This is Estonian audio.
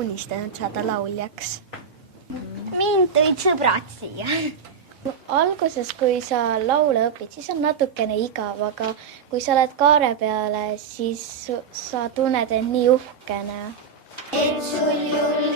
unistanud saada lauljaks? Mind tõid sõbrad siia. Alguses, kui sa laule õpid, siis on natukene igav, aga kui sa oled kaare peale, siis sa tunned end nii uhkene. Et sul ju